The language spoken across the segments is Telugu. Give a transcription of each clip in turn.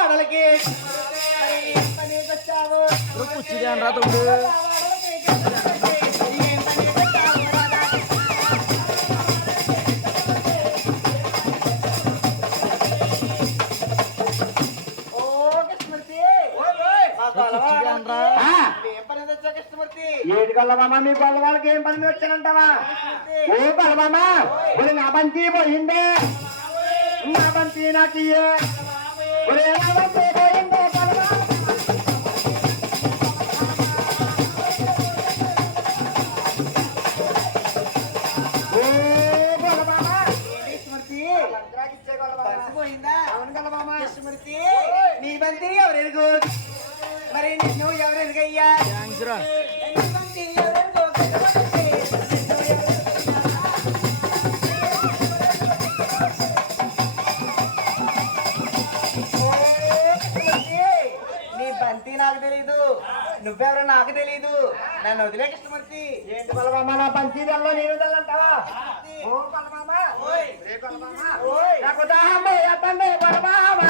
కోడలికి వచ్చావు ఏడు కలవామా మీ కొల్ల వాళ్ళకి ఏం పని వచ్చానంటావా ఓ కలవామా నా బంతి పోయిందే నా బంతి నాకు నా బంతి పోయిందే స్మృతి నీ బంతి ఎవరెరుగు మరి నువ్వు ఎవరెరుగయ్యా నీ బంతి నాకు తెలీదు నువ్వెవరో నాకు తెలీదు నన్ను వదిలే కృష్ణమూర్తి ఏంటి బలమామ నా బంతి దల్లో నేను వదలంటావా ఓ బలమామ నాకు దాహమే అతండే బలమామ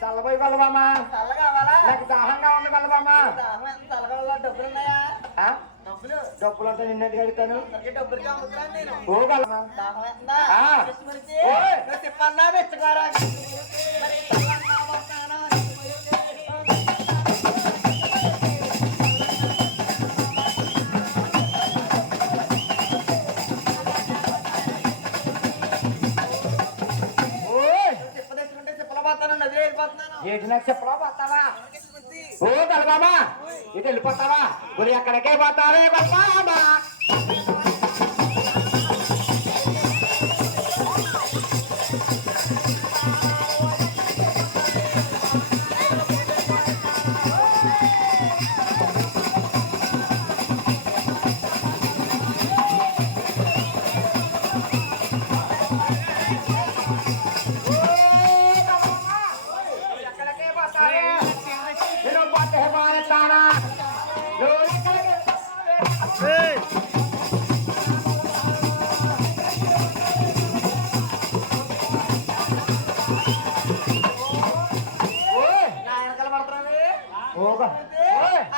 చల్లబోయి బలమామ చల్ల కావాలా నాకు దాహంగా ఉంది బలమామ చల్లగా డబ్బులు ఉన్నాయా డబ్బులు అంతా నిన్నది కడతాను ఓ బలమా చెప్పన్నా తెచ్చుకోరా ఏంటి నాకు చెప్పరా పోతావా ఓ బలమామా ఇటు వెళ్ళిపోతావా గురి ఎక్కడికే పోతారే బలమామా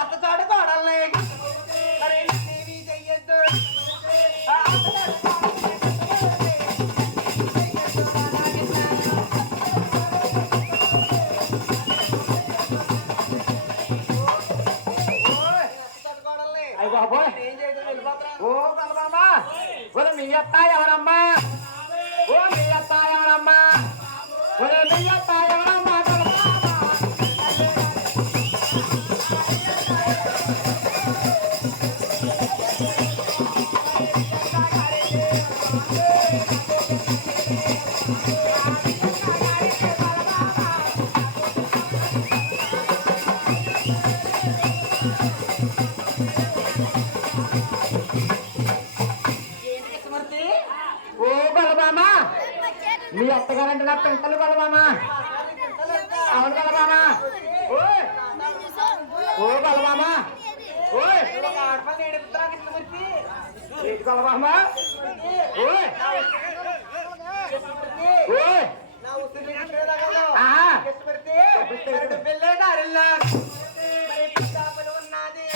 అత్త చాటు కోడల్ని చెయ్యొద్దు ఓ బలమామా మీ అత్త ఎవరమ్మా ఓ మీ అత్త ఎవరమ్మా మీ అత్త ఎవరమ్మా ఓ బలమామా మీ అత్తగారంటే నా పెంటలు బలమామా అవును బలమామా ఓ బలమామా బలమామా ఉన్నది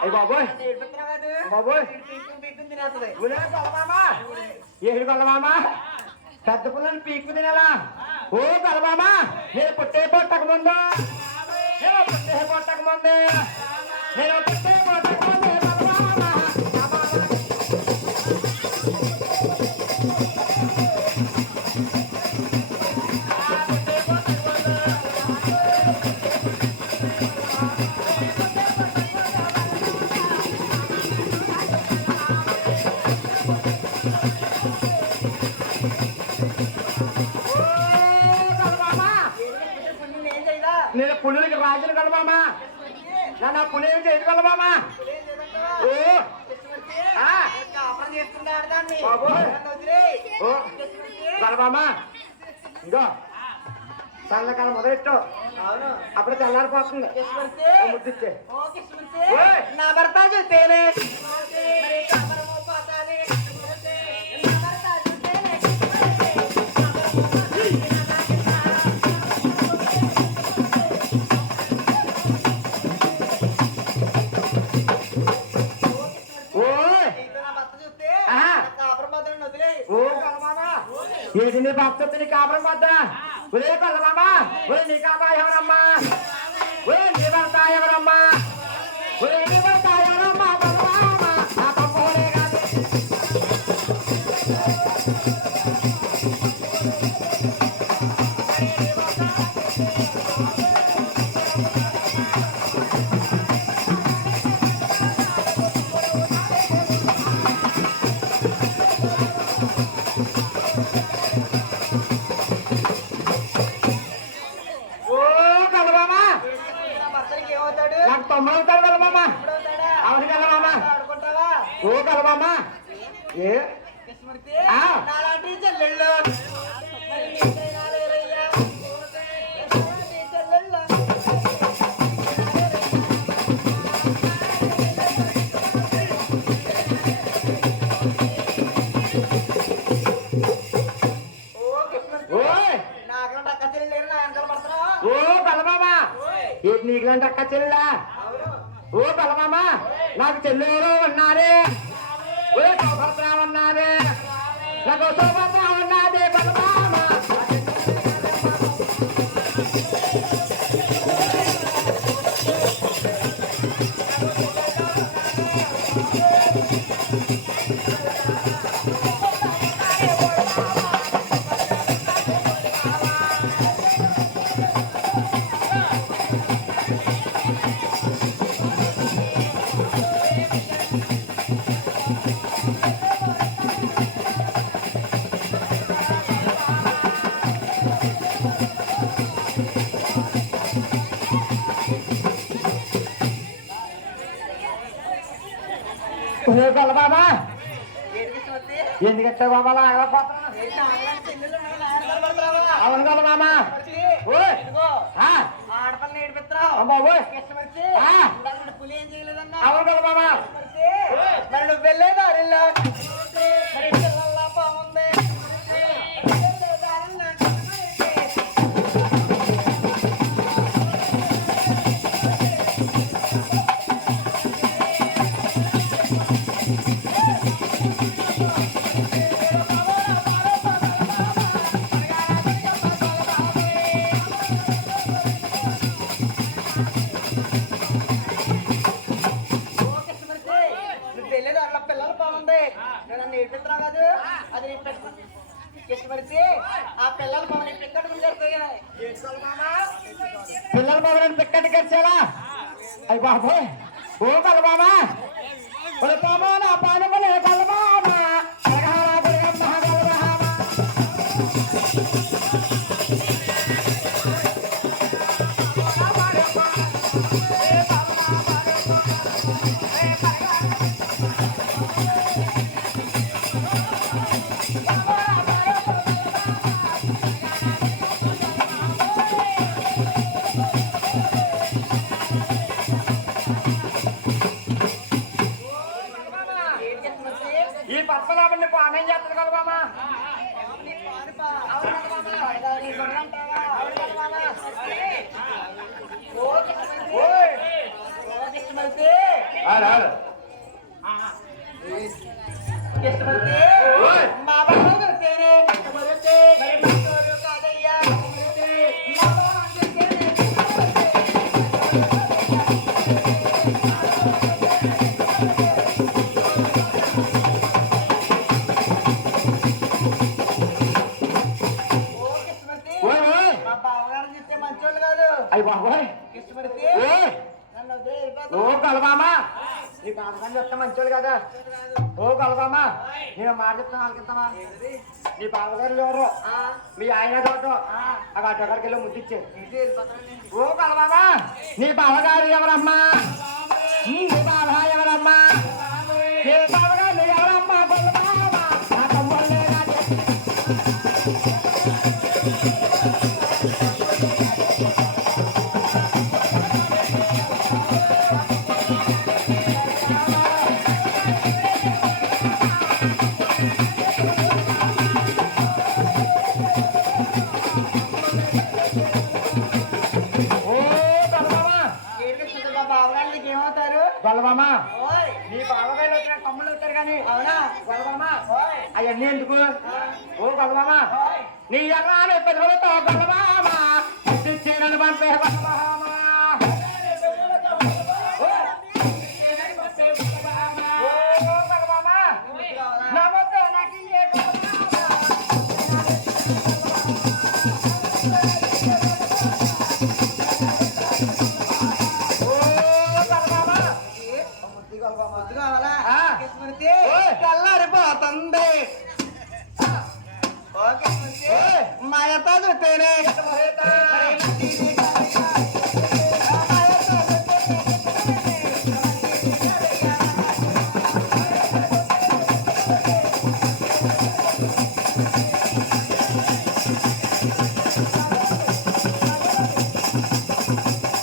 అయ్యి బాబోయ్ బాబోయ్ ఏడు బలమామా పెద్ద పుల్లని పీక్కు తినేలా ఓ బలమామా నేను పుట్టే పొట్టక ముందు నేను పుట్టే పొట్టక ముందే నేను పుట్టే పొట్టక ముందే బలమామా పులులకి రాజులు కలవామా నా పులి ఏం చేయగలవామా ఓ కలవామా ఇంకో చల్లకాలం మొదలెట్టు అప్పుడు తెల్లారిపోతుంది ముద్దిచ్చే నా భర్త చూస్తేనే ఏంటి నీ భక్త నీ కాపురం వద్ద ఒరే కలవామా ఒరే నీ కాపా ఎవరమ్మా ఒరే నీ భర్త ఎవరమ్మా ఒరే నీ భర్త ఎవరమ్మా కలవామా నా తప్పలే కాదు నాకు తొమ్మిదవుతాడు కలవామా అవును కలవామా ఓ కలవామా ఏ చెల్లెళ్ళు ఓ కలవామా ఏంటి నీకులాంటి అక్క చెల్లెలా ఓ కలవామా నాకు చెల్లెవరో ఉన్నారే ఓ సౌభద్ర ఉన్నారే నాకు సౌభద్ర ఉన్నదే కలవామా బాబా ఎందుకంటే బాబా అవును కదా మామా ఆడపల్లి నేర్పిస్తున్నావు పులి ఏం చేయలేదన్నా అవును కదా మామా మరి నువ్వు వెళ్ళేదా మరి పిల్లల్లా బాగుంది నేర్పిస్తున్నావు కాదు అది ఇష్టపడితే ఆ పిల్లలు మమ్మల్ని పిక్కటి పిల్లలు మమ్మల్ని పిక్కటి కరిచేలా అయ్యి బాబోయ్ ఓ కలబామా బాబా నా పానములే కలబామా ఈ పద్మనాభుని పానం చేస్తుంది కలబామా మా బాబు కాదయ్యా అయ్యి బాబోయ్ ఓ కలబామా నీ బాబగారిని చెప్తా మంచోడు కదా. ఓ గొల్లబామా, నేను మాట చెప్తాను ఆలకిస్తావా? నీ బాబగారు ఎవరు? మీ ఆయన చోటు ఆ అక్కడికి వెళ్ళి ముద్దిచ్చే. ఓ గొల్లబామా, నీ బావగారు ఎవరమ్మా? నీ బావ ఎవరమ్మా? నీ బావగారు ఎవరమ్మా? గొల్లబామా, నా తమ్ముళ్ళే ఏమవుతారు? గొల్లబామా, ఓయ్ నీ బావగారు వచ్చిన తమ్ముళ్ళు అవుతారు కానీ. అవునా? గొల్లబామా, ఓయ్ అవన్నీ ఎందుకు? ఓ గొల్లబామా, ఓయ్ నీ ఎర్రాని పెద్దలతో గొల్లబామా చీరలు పంపే గొల్లబామా. ఓ గొల్లబామా, నమస్తే నాకు ఏ గొల్లబామా. ముద్దు కావాలా? ఆ. స్మృతి ఓయ్, తెల్లారిపోతుంది. ఓకే స్మృతి ఓయ్, మాయత చూస్తేనే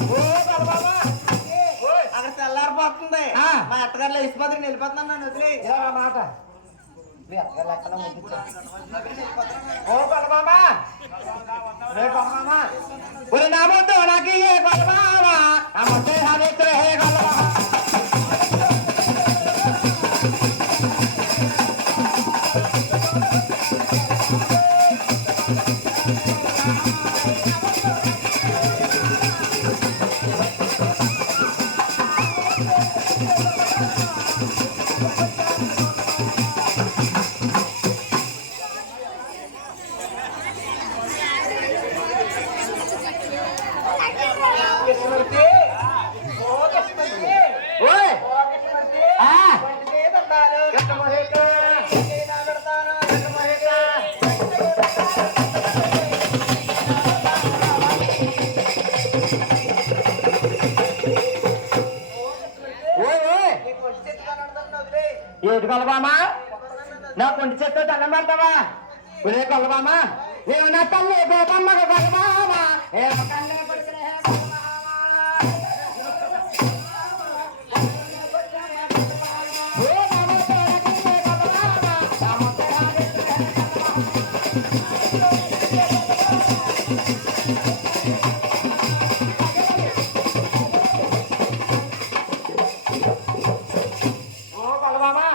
ఓ గొల్లబామా, ఓయ్, అక్కడ తెల్లారిపోతుంది. ఆ. మా అత్తగారు వెళ్ళిపోతుంది, వెళ్ళిపోతున్నాను నన్ను వదిలి. ఇలా నా మాట. ఓ గొల్లబామా, రే గొల్లబామా, ఒరే నా ముద్దు నాకు ఏ గొల్లబామా, ఆ ముద్దే హరిత్రే హే గొల్లబామా. స్మృతి ఓకే స్మృతి ఓయ్, ఓకే స్మృతి ఆ. ఒంటి మీద ఉన్నారు. చేయి నా పెడతాను. ఓయ్, ఓయ్, నీకు వచ్చి చెప్తాను అంటున్నాను వదిలి. ఏది గొల్లబామా, నా కొంటి చెట్టు దండం పెడతావా? ఒరే గొల్లబామా, నేను నా తల్లి గోపమ్మ గొల్లబామా, ఏ కన్నే కొడుకునే హే గొల్లబామా. ఓ నా ముద్దు నాకు ఏ గొల్లబామా, నా ముద్దు హరిత్రే హే గొల్లబామా. ఓ గొల్లబామా,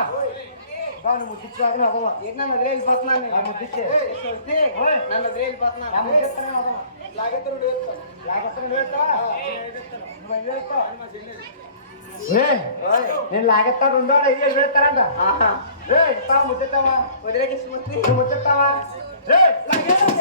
వాడిని ముద్దిచ్చాక నవ్వవా? ఏంటి నన్ను వదిలి వెళ్ళిపోతున్నాను ఆ నేను. ముద్దిచ్చే. స్మృతి ఓయ్. నన్ను వదిలి వెళ్ళిపోతున్నాను. నా ముద్దిస్తాను నవ్వవా? లాగెత్తరు లేపుతాను. లాగెత్తను వేస్తావా? నువ్వు అయ్యి వేస్తావా? ఏయ్, నేను లాగెత్తాడు ఉండో అయ్యి వేస్తారంట. ఆహా రే ఇస్తావా? ముద్దిస్తావా? వదిలేకి స్మృతి నువ్వు ముద్దిస్తావా? రే లాగేస్తావు.